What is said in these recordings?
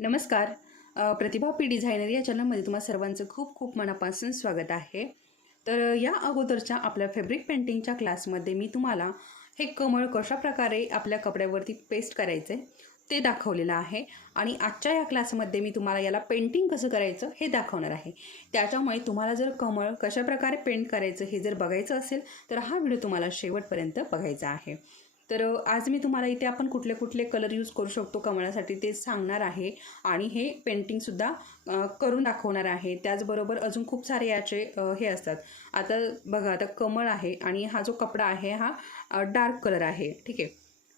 नमस्कार. प्रतिभा P designer या चॅनलमध्ये तुम्हा सर्वांचं खूप खूप मनापासून स्वागत आहे. तर या अगोदरच्या आपल्या फॅब्रिक पेंटिंगच्या क्लासमध्ये मी तुम्हाला हे कमळ कशा प्रकारे आपल्या कपड्यावरती पेस्ट करायचे ते दाखवलेलं आहे आणि आजच्या या क्लासमध्ये मी तुम्हाला याला पेंटिंग कसं करायचं हे दाखवणार आहे. त्याच्यामुळे तुम्हाला जर कमळ कशा प्रकारे पेंट करायचं हे जर बघायचं असेल तर हा व्हिडिओ तुम्हाला शेवटपर्यंत बघायचा आहे. तर आज मी तुम्हाला इथे आपण कुठले कुठले कलर यूज करू शकतो कमळासाठी ते सांगणार आहे. आणि हे पेंटिंगसुद्धा करून दाखवणार आहे. त्याचबरोबर अजून खूप सारे याचे हे असतात. आता बघा आता कमळ आहे आणि हा जो कपडा आहे हा डार्क कलर आहे. ठीक आहे.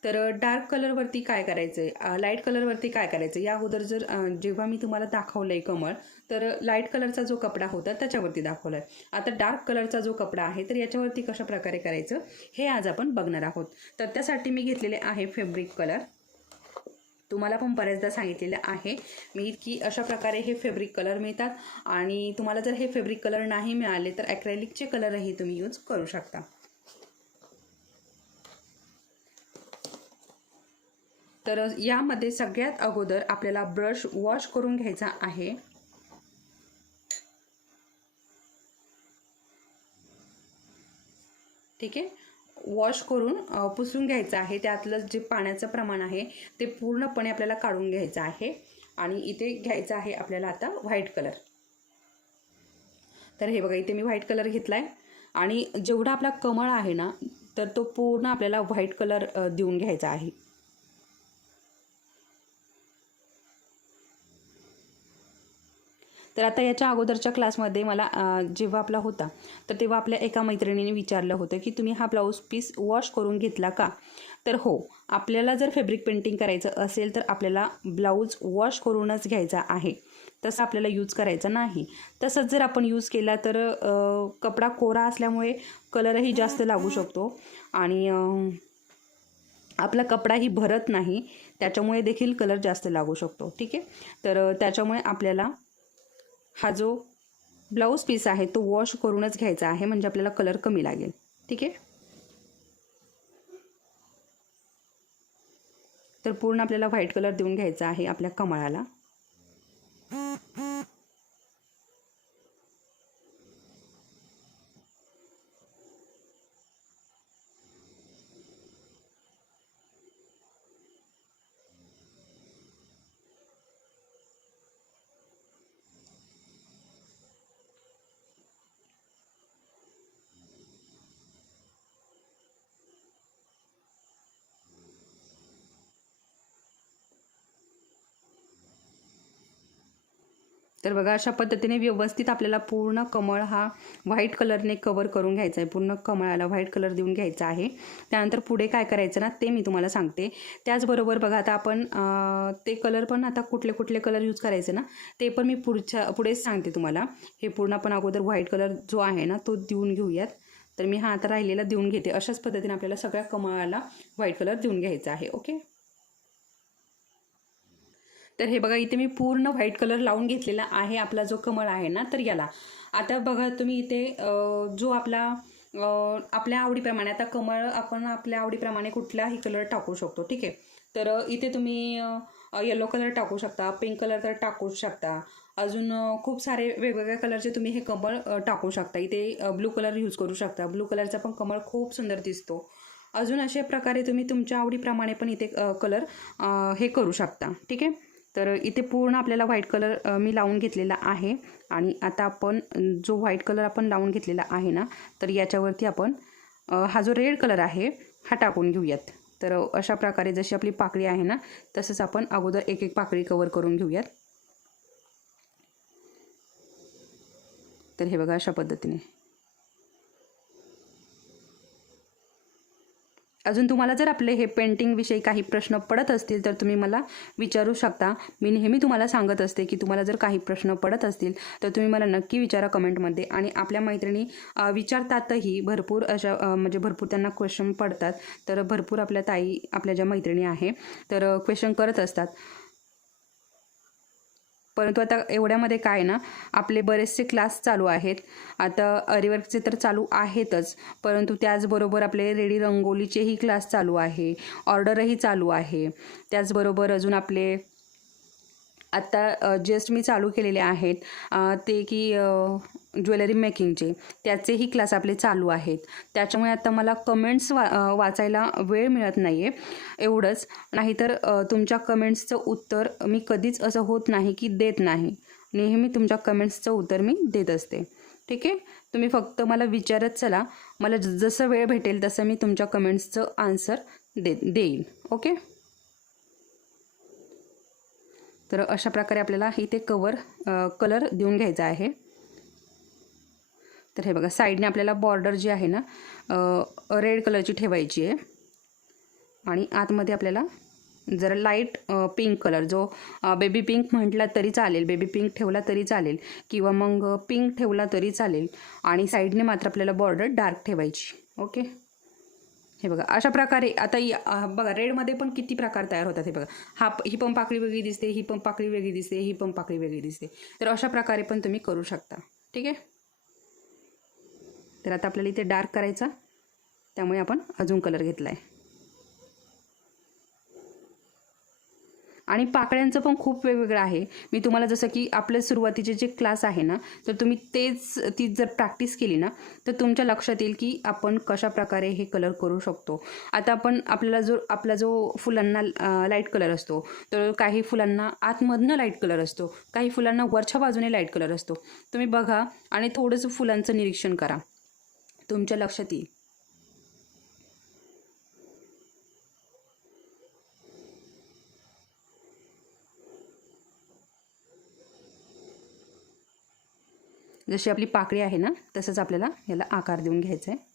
तर डार्क कलरवरती काय करायचं आहे लाइट कलरवरती काय करायचं या अगोदर जर जेव्हा मी तुम्हाला दाखवलं आहे कमळ तर लाइट कलरचा जो कपडा होता त्याच्यावरती दाखवला आहे आता डार्क कलरचा जो कपडा आहे तर याच्यावरती कशा प्रकारे करायचं हे आज आपण बघणार आहोत. तर त्यासाठी मी घेतलेले आहे फेब्रिक कलर तुम्हाला पण बऱ्याचदा सांगितलेलं आहे मी की अशा प्रकारे हे फेब्रिक कलर मिळतात आणि तुम्हाला जर हे फेब्रिक कलर नाही मिळाले तर ॲक्रेलिकचे कलरही तुम्ही यूज करू शकता. तर यामध्ये सगळ्यात अगोदर आपल्याला ब्रश वॉश करून घ्यायचा आहे. ठीक आहे? वॉश करून पुसून घ्यायचं आहे. त्यातलं जे पाण्याचं प्रमाण आहे ते पूर्णपणे आपल्याला काढून घ्यायचं आहे. आणि इथे घ्यायचं आहे आपल्याला आता व्हाईट कलर. तर हे बघा इथे मी व्हाईट कलर घेतला आहे आणि जेवढा आपला कमळ आहे ना तर तो पूर्ण आपल्याला व्हाईट कलर देऊन घ्यायचा आहे. तर आता याच्या अगोदरच्या क्लासमध्ये मला जेव्हा आपला होता तर तेव्हा आपल्या एका मैत्रिणीने विचारलं होतं की तुम्ही हा ब्लाऊज पीस वॉश करून घेतला का? तर हो आपल्याला जर फॅब्रिक पेंटिंग करायचं असेल तर आपल्याला ब्लाऊज वॉश करूनच घ्यायचा आहे. तसं आपल्याला यूज करायचा नाही. तसंच जर आपण यूज केला तर कपडा कोरा असल्यामुळे कलरही जास्त लागू शकतो आणि आपला कपडाही भरत नाही. त्याच्यामुळे देखील कलर जास्त लागू शकतो. ठीक आहे? तर त्याच्यामुळे आपल्याला हा जो ब्लाऊज पीस आहे तो वॉश करूनच घ्यायचा आहे म्हणजे आपल्याला कलर कमी लागेल. ठीक आहे? तर पूर्ण आपल्याला व्हाईट कलर देऊन घ्यायचा आहे आपल्या कमळाला. तर बघा अशा पद्धतीने व्यवस्थित आपल्याला पूर्ण कमळ हा व्हाईट कलरने कवर करून घ्यायचा आहे. पूर्ण कमळाला व्हाईट कलर देऊन घ्यायचा आहे. त्यानंतर पुढे काय करायचं ना ते मी तुम्हाला सांगते. त्याचबरोबर बघा आता आपण ते कलर पण आता कुठले कुठले कलर यूज करायचे ना ते पण मी पुढच्या पुढेच सांगते तुम्हाला. हे पूर्ण आपण अगोदर व्हाईट कलर जो आहे ना तो देऊन घेऊयात. तर मी हा आता राहिलेला देऊन घेते. अशाच पद्धतीने आपल्याला सगळ्या कमळाला व्हाईट कलर देऊन घ्यायचा आहे. ओके तर हे बघा इथे मी पूर्ण व्हाईट कलर लावून घेतलेला आहे आपला जो कमळ आहे ना तर याला. आता बघा तुम्ही इथे जो आपला आपल्या आवडीप्रमाणे आता कमळ आपण आपल्या आवडीप्रमाणे कुठलाही कलर टाकू शकतो ठीक आहे? तर इथे तुम्ही येलो कलर टाकू शकता पिंक कलर तर टाकू शकता. अजून खूप सारे वेगवेगळ्या कलरचे तुम्ही हे कमळ टाकू शकता. इथे ब्लू कलर यूज करू शकता. ब्लू कलरचा पण कमळ खूप सुंदर दिसतो. अजून अशा प्रकारे तुम्ही तुमच्या आवडीप्रमाणे पण इथे कलर हे करू शकता ठीक आहे? तर इथे पूर्ण आपल्याला व्हाईट कलर मी लावून घेतलेला आहे. आणि आता आपण जो व्हाईट कलर आपण लावून घेतलेला आहे ना तर याच्यावरती आपण हा जो रेड कलर आहे हा टाकून घेऊयात. तर अशा प्रकारे जशी आपली पाकळी आहे ना तसंच आपण अगोदर एक एक पाकळी कवर करून घेऊयात. तर हे बघा अशा पद्धतीने. अजून तुम्हाला जर आपले हे पेंटिंगविषयी काही प्रश्न पडत असतील तर तुम्ही मला विचारू शकता. मी नेहमी तुम्हाला सांगत असते की तुम्हाला जर काही प्रश्न पडत असतील तर तुम्ही मला नक्की विचारा कमेंटमध्ये आणि आपल्या मैत्रिणी विचारतातही भरपूर अशा म्हणजे भरपूर त्यांना क्वेश्चन पडतात. तर भरपूर आपल्या ताई आपल्या ज्या मैत्रिणी आहे तर क्वेश्चन करत असतात. परंतु आता एवढ्यामध्ये काय आहे ना आपले बरेचसे क्लास चालू आहेत. आता अरिवर्कचे तर चालू आहेतच परंतु त्याचबरोबर आपले रेडी रंगोलीचेही क्लास चालू आहे. ऑर्डरही चालू आहे. त्याचबरोबर अजून आपले आत्ता जस्ट मी चालू केलेले आहेत ते की ज्वेलरी मेकिंगचे. त्याचेही क्लास आपले चालू आहेत. त्याच्यामुळे आता मला कमेंट्स वा वाचायला वेळ मिळत नाही आहे एवढंच. नाहीतर तुमच्या कमेंट्सचं उत्तर मी कधीच असं होत नाही की देत नाही. नेहमी तुमच्या कमेंट्सचं उत्तर मी देत असते. ठीक आहे? तुम्ही फक्त मला विचारत चला. मला ज- जसं वेळ भेटेल तसं मी तुमच्या कमेंट्सचं आन्सर दे देईल ओके? तर अशा प्रकारे आपल्याला इथे कवर कलर देऊन घ्यायचा आहे. तर हे बघा साईडने आपल्याला बॉर्डर जी आहे ना रेड कलरची ठेवायची आहे. आणि आतमध्ये आपल्याला जरा लाइट पिंक कलर जो बेबी पिंक म्हटला तरी चालेल बेबी पिंक ठेवला तरी चालेल किंवा मग पिंक ठेवला तरी चालेल. आणि साईडने मात्र आपल्याला बॉर्डर डार्क ठेवायची ओके हे बघा अशा प्रकारे आता या- बघा रेडमध्ये पण किती प्रकार तयार होतात हे बघा. हा ही पण पाकळी वेगळी दिसते ही पण पाकळी वेगळी दिसते ही पण पाकळी वेगळी दिसते. तर अशा प्रकारे पण तुम्ही करू शकता. ठीक आहे? तर आता आपल्याला इथे डार्क करायचा. त्यामुळे आपण अजून कलर घेतला आहे आणि पाकळ्यांचं पण खूप वेगवेगळं आहे. मी तुम्हाला जसं की आपले सुरुवातीचे जे क्लास आहे ना तर तुम्ही तेच ती जर प्रॅक्टिस केली ना तर तुमच्या लक्षात येईल की आपण कशा प्रकारे हे कलर करू शकतो. आता आपण आपल्याला जो आपला जो फुलांना लाइट कलर असतो तर काही फुलांना आतमधनं लाइट कलर असतो काही फुलांना वरच्या बाजूने लाइट कलर असतो. तुम्ही बघा आणि थोडंसं फुलांचं निरीक्षण करा. तुमच्या लक्षात येईल. जशी आपली पाकळी आहे ना तसंच आपल्याला याला आकार देऊन घ्यायचा आहे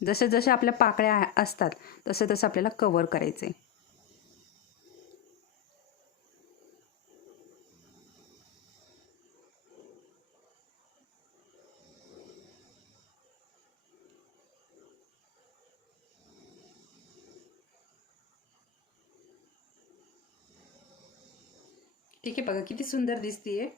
जसे जसे आपल्या पाकळ्या असतात तसं तसं आपल्याला कवर करायचं आहे ठीक आहे बघा किती सुंदर दिसतीये.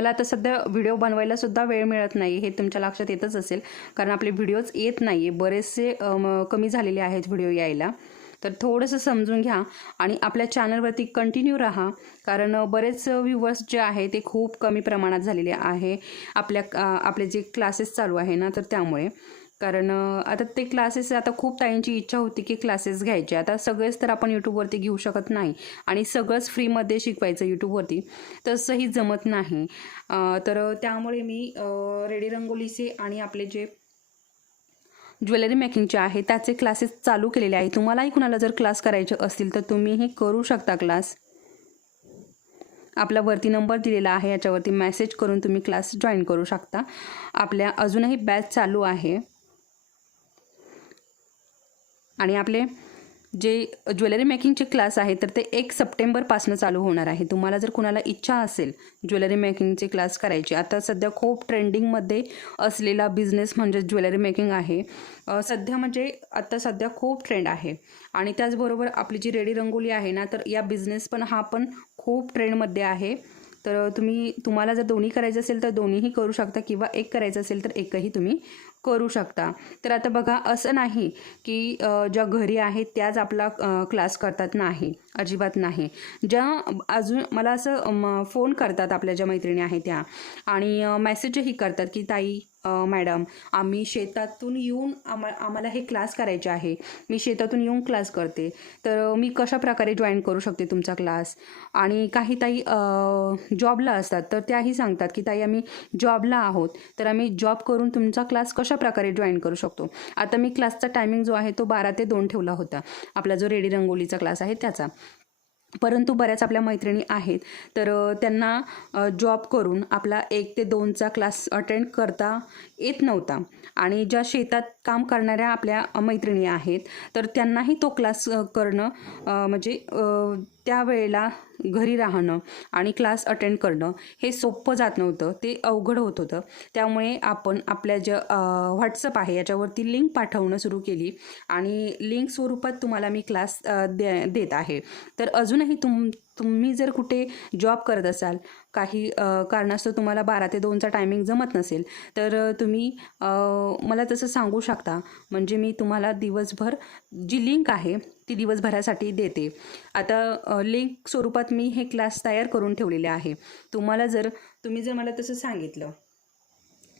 मला आता सध्या व्हिडिओ बनवायला सुद्धा वेळ मिळत नाही हे तुमच्या लक्षात येतच असेल. कारण आपले व्हिडिओज येत नाही आहे बरेचसे कमी झालेले आहेत व्हिडिओ यायला. तर थोडंसं समजून घ्या आणि आपल्या चॅनलवरती कंटिन्यू राहा. कारण बरेच व्ह्यूवर्स जे आहे ते खूप कमी प्रमाणात झालेले आहे. आपल्या आपले जे क्लासेस चालू आहे ना तर त्यामुळे. कारण आता ते क्लासेस आता खूप ताईंची इच्छा होती की क्लासेस घ्यायचे. आता सगळेच तर आपण यूट्यूबवरती घेऊ शकत नाही. आणि सगळंच फ्रीमध्ये शिकवायचं यूट्यूबवरती तसंही जमत नाही. तर त्यामुळे मी रेडी रंगोलीचे आणि आपले जे ज्वेलरी मेकिंगचे आहे त्याचे क्लासेस चालू केलेले आहे. तुम्हालाही कुणाला जर क्लास करायचे असतील तर तुम्हीही करू शकता क्लास आपला वरती नंबर दिलेला आहे याच्यावरती मेसेज करून तुम्ही क्लास जॉईन करू शकता. आपल्या अजूनही बॅच चालू आहे. आणि आपले जे ज्वेलरी मेकिंगचे क्लास आहे तर ते एक सप्टेंबरपासून चालू होणार आहे. तुम्हाला जर कुणाला इच्छा असेल ज्वेलरी मेकिंगचे क्लास करायचे आता सध्या खूप ट्रेंडिंगमध्ये असलेला बिझनेस म्हणजे ज्वेलरी मेकिंग आहे. सध्या म्हणजे आता सध्या खूप ट्रेंड आहे. आणि त्याचबरोबर आपली जी रेडी रंगोली आहे ना तर या बिझनेस पण हा पण खूप ट्रेंडमध्ये आहे. तर तुम्ही तुम्हाला जर दोन्ही करायचं असेल तर दोन्हीही करू शकता किंवा एक करायचं असेल तर एकही तुम्ही करू शकता. तर आता बघा असं नाही की ज्या घरी आहेत त्याच आपला क्लास करतात. नाही अजिबात नाही. ज्या अजून मला असं म, फोन करतात आपल्या ज्या मैत्रिणी आहेत त्या. आणि मेसेजही करतात की ताई मॅडम आम्ही शेतातून येऊन आम्हा आम्हाला हे क्लास करायचे आहे. मी शेतातून येऊन क्लास करते. तर मी कशा प्रकारे जॉईन करू शकते तुमचा क्लास? आणि काही ताई जॉबला असतात. तर त्याही सांगतात की ताई आम्ही जॉबला आहोत. तर आम्ही जॉब करून तुमचा क्लास कशा प्रकारे जॉईन करू शकतो? आता मी क्लासचा टायमिंग जो आहे तो बारा ते दोन ठेवला होता. आपला जो रेडी रंगोलीचा क्लास आहे त्याचा. परंतु बऱ्याच आपल्या मैत्रिणी आहेत. तर त्यांना जॉब करून आपला एक ते दोनचा क्लास अटेंड करता येत नव्हता. आणि ज्या शेतात काम करणाऱ्या आपल्या मैत्रिणी आहेत तर त्यांनाही तो क्लास करणं म्हणजे त्यावेळेला घरी राहणं आणि क्लास अटेंड करणं हे सोपं जात नव्हतं. ते अवघड होत होतं. त्यामुळे आपण आपल्या ज्या व्हॉट्सअप आहे याच्यावरती लिंक पाठवणं सुरू केली आणि लिंक स्वरूपात तुम्हाला मी क्लास दे देत आहे. तर अजूनही तुम तुम्ही जर कुठे जॉब करत असाल काही कारणास्तव तुम्हाला बारा ते दोनचा टायमिंग जमत नसेल तर तुम्ही मला तसं सांगू शकता. म्हणजे मी तुम्हाला दिवसभर जी लिंक आहे ती दिवसभरासाठी देते. आता लिंक स्वरूपात मी हे क्लास तयार करून ठेवलेले आहे. तुम्हाला जर तुम्ही जर मला तसं सांगितलं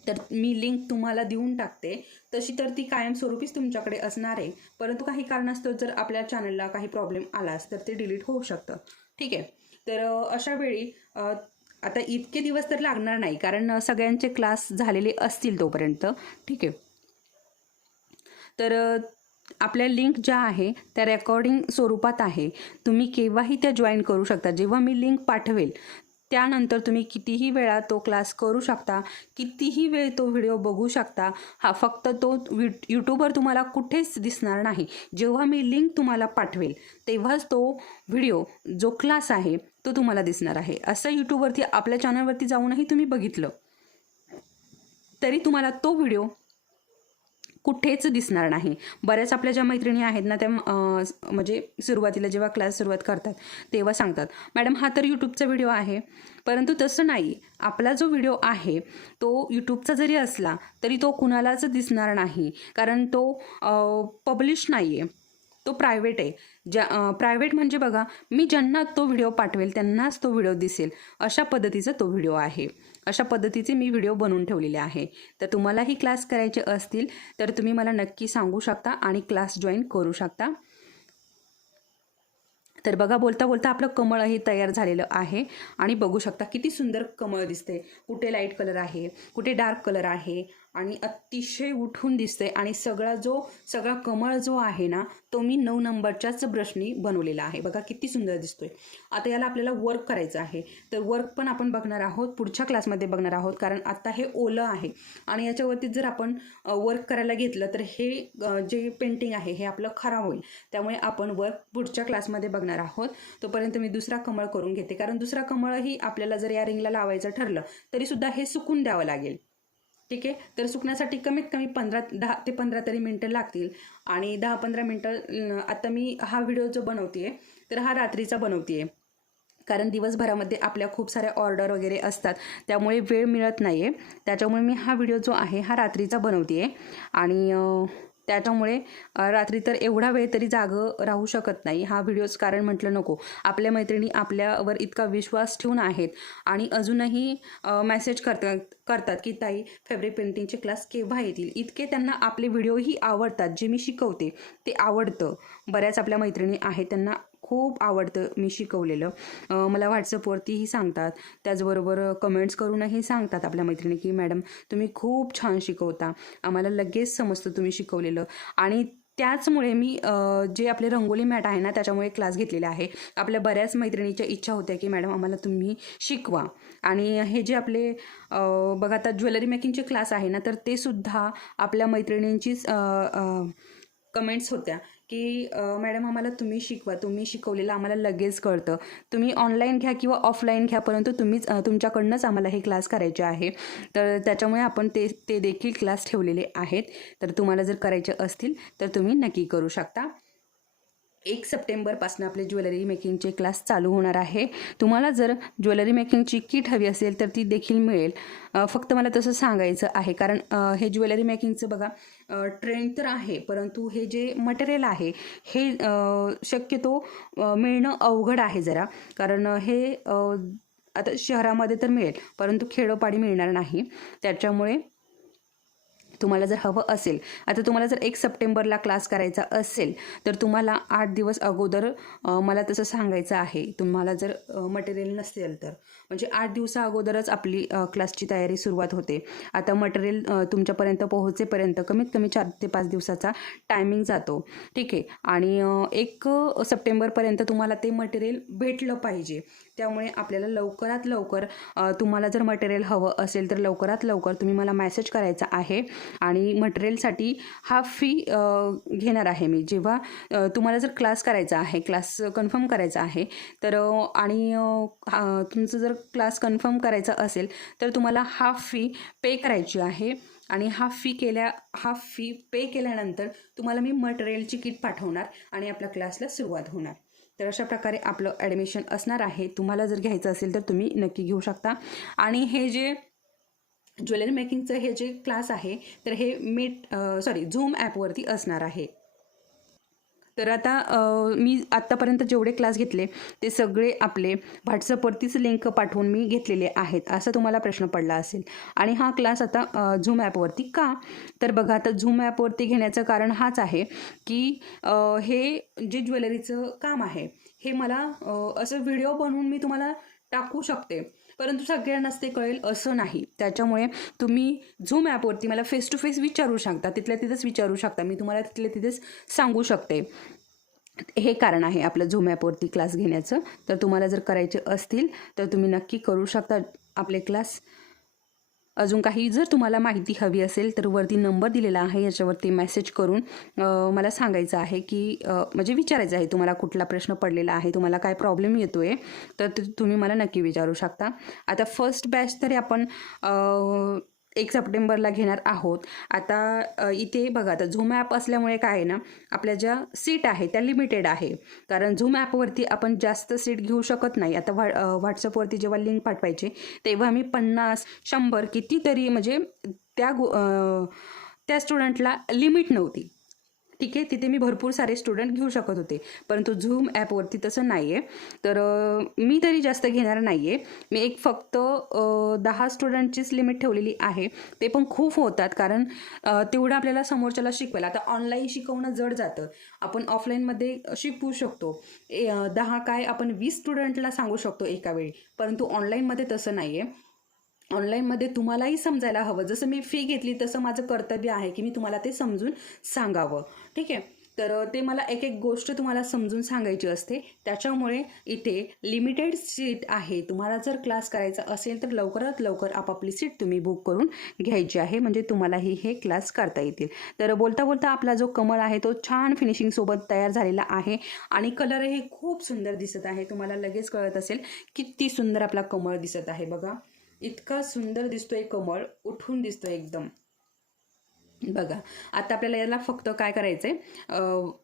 तर मी लिंक तुम्हाला देऊन टाकते. तशी तर ती कायमस्वरूपीच तुमच्याकडे असणार आहे. परंतु काही कारणास्तव जर आपल्या चॅनलला काही प्रॉब्लेम आलास तर ते डिलीट होऊ शकतं. ठीक आहे. तर अशा वेळी आता इतके दिवस तर लागणार नाही कारण सगळ्यांचे क्लास झालेले असतील तोपर्यंत. ठीक आहे. तर आपल्या लिंक ज्या आहे त्या रेकॉर्डिंग स्वरूपात आहे. तुम्ही केव्हाही त्या जॉईन करू शकता. जेव्हा मी लिंक पाठवेल त्यानंतर तुम्ही कितीही वेळा तो क्लास करू शकता कितीही वेळ तो व्हिडिओ बघू शकता हा फक्त तो वि यूट्यूबवर तुम्हाला कुठेच दिसणार नाही. जेव्हा मी लिंक तुम्हाला पाठवेल तेव्हाच तो व्हिडिओ जो क्लास आहे तो तुम्हाला दिसणार आहे. असं यूट्यूबवरती आपल्या चॅनलवरती जाऊनही तुम्ही बघितलं तरी तुम्हाला तो व्हिडिओ कुठेच दिसणार नाही. बऱ्याच आपल्या ज्या मैत्रिणी आहेत ना त्या म्हणजे सुरुवातीला जेव्हा क्लास सुरुवात करतात तेव्हा सांगतात मॅडम हा तर यूट्यूबचा व्हिडिओ आहे परंतु तसं नाही. आपला जो व्हिडिओ आहे तो यूट्यूबचा जरी असला तरी तो कुणालाच दिसणार नाही. कारण तो पब्लिश नाही आहे तो प्रायव्हेट आहे. ज्या प्रायव्हेट म्हणजे बघा मी ज्यांना तो व्हिडिओ पाठवेल त्यांनाच तो व्हिडिओ दिसेल. अशा पद्धतीचा तो व्हिडिओ आहे. अशा पद्धतीचे मी व्हिडिओ बनवून ठेवलेले आहे. तर तुम्हालाही क्लास करायचे असतील तर तुम्ही मला नक्की सांगू शकता आणि क्लास जॉईन करू शकता. तर बघा बोलता बोलता आपलं कमळही तयार झालेलं आहे. आणि बघू शकता किती सुंदर कमळ दिसते कुठे लाइट कलर आहे? कुठे डार्क कलर आहे? आणि अतिशय उठून दिसते आणि सगळा जो सगळा कमळ जो आहे ना तो मी नऊ नंबरच्याच ब्रशनी बनवलेला आहे. बघा किती सुंदर दिसतोय. आता याला आपल्याला वर्क करायचं आहे. तर वर्क पण आपण बघणार आहोत पुढच्या क्लासमध्ये बघणार आहोत कारण आता हे ओलं आहे. आणि याच्यावरती जर आपण वर्क करायला घेतलं तर हे जे पेंटिंग आहे हे आपलं खराब होईल. त्यामुळे आपण वर्क पुढच्या क्लासमध्ये बघणार आहोत. तोपर्यंत मी दुसरा कमळ करून घेते. कारण दुसरा कमळही आपल्याला जर या रिंगला लावायचं ठरलं तरीसुद्धा हे सुकून द्यावं लागेल. ठीक आहे? तर सुकण्यासाठी कमीत कमी पंधरा दहा ते पंधरा तरी मिनटं लागतील. आणि दहा पंधरा मिनटं आता मी हा व्हिडिओ जो बनवते तर हा रात्रीचा बनवते आहे कारण दिवसभरामध्ये आपल्या खूप साऱ्या ऑर्डर वगैरे असतात. त्यामुळे वेळ मिळत नाही आहे त्याच्यामुळे मी हा व्हिडिओ जो आहे हा रात्रीचा बनवते आहे आणि त्याच्यामुळे रात्री तर एवढा वेळ तरी जागं राहू शकत नाही. हा व्हिडिओच कारण म्हटलं नको. आपल्या मैत्रिणी आपल्यावर इतका विश्वास ठेवून आहेत आणि अजूनही मेसेज करतात करतात की ताई फॅब्रिक पेंटिंगचे क्लास केव्हा येतील? इतके त्यांना आपले व्हिडिओही आवडतात. जे मी शिकवते ते आवडतं. बऱ्याच आपल्या मैत्रिणी आहेत त्यांना खूप आवडतं मी शिकवलेलं. मला व्हॉट्सअपवरतीही सांगतात. त्याचबरोबर कमेंट्स करूनही सांगतात आपल्या मैत्रिणी की मॅडम तुम्ही खूप छान शिकवता. आम्हाला लगेच समजतं तुम्ही शिकवलेलं. आणि त्याचमुळे मी जे आपले रंगोली मॅट आहे ना त्याच्यामुळे क्लास घेतलेला आहे. आपल्या बऱ्याच मैत्रिणीच्या इच्छा होत्या की मॅडम आम्हाला तुम्ही शिकवा. आणि हे जे आपले बघा आता ज्वेलरी मेकिंगचे क्लास आहे ना तर ते सुद्धा आपल्या मैत्रिणींचीच कमेंट्स होत्या. की मॅडम आम्हाला तुम्ही शिकवा. तुम्ही शिकवलेलं आम्हाला लगेच कळतं. तुम्ही ऑनलाईन घ्या किंवा ऑफलाईन घ्या परंतु तुम्हीच तुमच्याकडनंच आम्हाला हे क्लास करायचे आहे. तर त्याच्यामुळे आपण ते ते देखील क्लास ठेवलेले आहेत. तर तुम्हाला जर करायचे असतील तर तुम्ही नक्की करू शकता. एक सप्टेंबरपासून आपले ज्वेलरी मेकिंगचे क्लास चालू होणार आहे. तुम्हाला जर ज्वेलरी मेकिंगची किट हवी असेल तर ती देखील मिळेल. फक्त मला तसं सांगायचं आहे कारण हे ज्वेलरी मेकिंगचं बघा ट्रेंड तर आहे परंतु हे जे मटेरियल आहे हे शक्यतो मिळणं अवघड आहे जरा. कारण हे आता शहरामध्ये तर मिळेल परंतु खेडोपाडी मिळणार नाही. त्याच्यामुळे तुम्हाला जर हवं असेल आता तुम्हाला जर एक सप्टेंबरला क्लास करायचा असेल तर तुम्हाला आठ दिवस अगोदर मला तसं सांगायचं आहे तुम्हाला जर मटेरियल नसेल तर. म्हणजे आठ दिवसा अगोदरच आपली क्लासची तयारी सुरुवात होते. आता मटेरियल तुमच्यापर्यंत पोहोचेपर्यंत कमीत कमी चार ते पाच दिवसाचा टायमिंग जातो. ठीक आहे. आणि एक सप्टेंबरपर्यंत तुम्हाला ते मटेरियल भेटलं पाहिजे. त्यामुळे आपल्याला लवकरात लवकर तुम्हाला जर मटेरियल हवं असेल तर लवकरात लवकर तुम्ही मला मॅसेज करायचा आहे. आणि मटेरियलसाठी हा फी घेणार आहे मी. जेव्हा तुम्हाला जर क्लास करायचा आहे क्लास कन्फर्म करायचा आहे तर आणि हा- तुमचं जर क्लास कन्फर्म करायचा असेल तर तुम्हाला हाफ फी पे करायची आहे. आणि हाफ फी केल्या हाफ फी पे केल्यानंतर तुम्हाला मी मटेरियलची किट पाठवणार आणि आपल्या क्लासला सुरुवात होणार. तर अशा प्रकारे आपलं ॲडमिशन असणार आहे. तुम्हाला जर घ्यायचं असेल तर तुम्ही नक्की घेऊ शकता. आणि हे जे ज्वेलरी मेकिंगचं हे जे क्लास आहे तर हे मीट सॉरी झूम ॲपवरती असणार आहे. तर आता मी आत्तापर्यंत जेवढे क्लास घेतले ते सगळे आपले व्हॉट्सअपवरतीच लिंक पाठवून मी घेतलेले आहेत असा तुम्हाला प्रश्न पडला असेल. आणि हा क्लास आता झूम ॲपवरती का? तर बघा आता झूम ॲपवरती घेण्याचं कारण हाच आहे की हे जे ज्वेलरीचं काम आहे हे मला असं व्हिडिओ बनवून मी तुम्हाला टाकू शकते. परंतु सगळ्यांनाच ते कळेल असं नाही. त्याच्यामुळे तुम्ही झूम ॲपवरती मला फेस टू फेस विचारू शकता. तिथल्या तिथेच विचारू शकता. मी तुम्हाला तिथल्या तिथेच सांगू शकते. हे कारण आहे आपलं झूम ॲपवरती क्लास घेण्याचं. तर तुम्हाला जर करायचे असतील तर तुम्ही नक्की करू शकता आपले क्लास अजून काही जर तुम्हाला माहिती हवी असेल तर वरती नंबर दिलेला आहे याच्यावरती मेसेज करून मला सांगायचं आहे की म्हणजे विचारायचं आहे तुम्हाला कुठला प्रश्न पडलेला आहे तुम्हाला काय प्रॉब्लेम येतो आहे तर तुम्ही मला नक्की विचारू शकता. आता फर्स्ट बॅच तरी आपण एक सप्टेंबरला घेणार आहोत. आता इथे बघा आता झूम ॲप असल्यामुळे काय आहे ना आपल्या ज्या सीट आहे त्या लिमिटेड आहे. कारण झूम ॲपवरती आपण जास्त सीट घेऊ शकत नाही. आता व्हा व्हॉट्सअपवरती जेव्हा लिंक पाठवायचे तेव्हा मी पन्नास शंभर कितीतरी म्हणजे त्या गो त्या स्टुडंटला लिमिट नव्हती. ठीक आहे तिथे मी भरपूर सारे स्टुडंट घेऊ शकत होते. परंतु झूम ॲपवरती तसं नाही आहे तर मी तरी जास्त घेणार नाही आहे मी एक फक्त दहा स्टुडंटचीच लिमिट ठेवलेली आहे. ते पण खूप होतात कारण तेवढं आपल्याला समोरच्याला शिकवायला. आता ऑनलाईन शिकवणं जड जातं. आपण ऑफलाईनमध्ये शिकवू शकतो. ए, दहा काय आपण वीस स्टुडंटला सांगू शकतो एका वेळी. परंतु ऑनलाईनमध्ये तसं नाही आहे ऑनलाईनमध्ये तुम्हालाही समजायला हवं. जसं मी फी घेतली तसं माझं कर्तव्य आहे की मी तुम्हाला ते समजून सांगावं. ठीक आहे? तर ते मला एक एक गोष्ट तुम्हाला समजून सांगायची असते. त्याच्यामुळे इथे लिमिटेड सीट आहे. तुम्हाला जर क्लास करायचा असेल तर लवकरात लवकर आपापली सीट तुम्ही बुक करून घ्यायची आहे. म्हणजे तुम्हालाही हे क्लास करता येतील. तर बोलता बोलता आपला जो कमळ आहे तो छान फिनिशिंगसोबत तयार झालेला आहे. आणि कलरही खूप सुंदर दिसत आहे. तुम्हाला लगेच कळत असेल किती सुंदर आपला कमळ दिसत आहे बघा. इतका सुंदर दिसतोय कमळ उठून दिसतोय एकदम. बघा आता आपल्याला याला फक्त काय करायचं आहे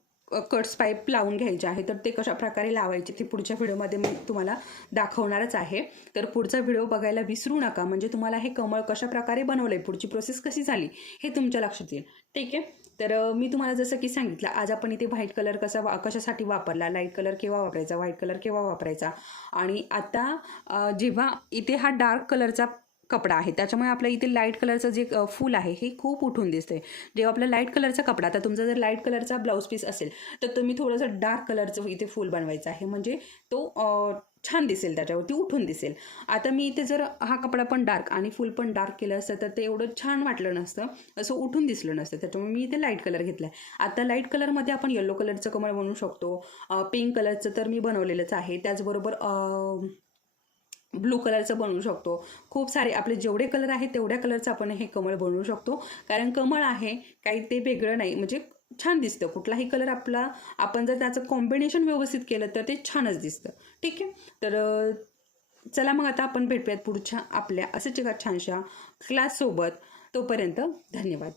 कट्स पाईप लावून घ्यायचे आहे. तर ते कशा प्रकारे लावायचे ते पुढच्या व्हिडिओमध्ये मी तुम्हाला दाखवणारच आहे. तर पुढचा व्हिडिओ बघायला विसरू नका. म्हणजे तुम्हाला हे कमळ कशा प्रकारे आहे पुढची प्रोसेस कशी झाली हे तुमच्या लक्षात येईल. ठीक आहे? तर मी तुम्हाला जसं की सांगितलं आज आपण इथे व्हाईट कलर कसा वा कशासाठी वापरला? लाइट कलर केव्हा वापरायचा? व्हाईट कलर केव्हा वापरायचा? आणि आता जेव्हा इथे हा डार्क कलरचा कपडा आहे त्याच्यामुळे आपल्या इथे लाइट कलरचं जे फूल आहे हे खूप उठून दिसते जेव्हा आपला लाइट कलरचा कपडा आता तुमचा जर लाइट कलरचा ब्लाऊज पीस असेल तर तुम्ही थोडंसं डार्क कलरचं इथे फूल बनवायचं आहे. म्हणजे तो छान दिसेल त्याच्यावरती उठून दिसेल. आता मी इथे जर हा कपडा पण डार्क आणि फुल पण डार्क केलं असतं तर ते एवढं छान वाटलं नसतं. असं उठून दिसलं नसतं. त्याच्यामुळे मी इथे लाइट कलर घेतला आहे आता लाइट कलरमध्ये आपण येलो कलरचं कमळ बनवू शकतो. पिंक कलरचं तर मी बनवलेलंच आहे. त्याचबरोबर ब्लू कलरचं बनवू शकतो. खूप सारे आपले जेवढे कलर आहेत तेवढ्या कलरचं आपण हे कमळ बनवू शकतो. कारण कमळ आहे काही ते वेगळं नाही. म्हणजे छान दिसतं. कुठलाही कलर आपला आपण जर त्याचं कॉम्बिनेशन व्यवस्थित केलं तर ते छानच दिसतं. ठीक आहे? तर चला मग आता आपण भेटूयात पुढच्या आपल्या असंच एका छानशा क्लाससोबत तोपर्यंत धन्यवाद.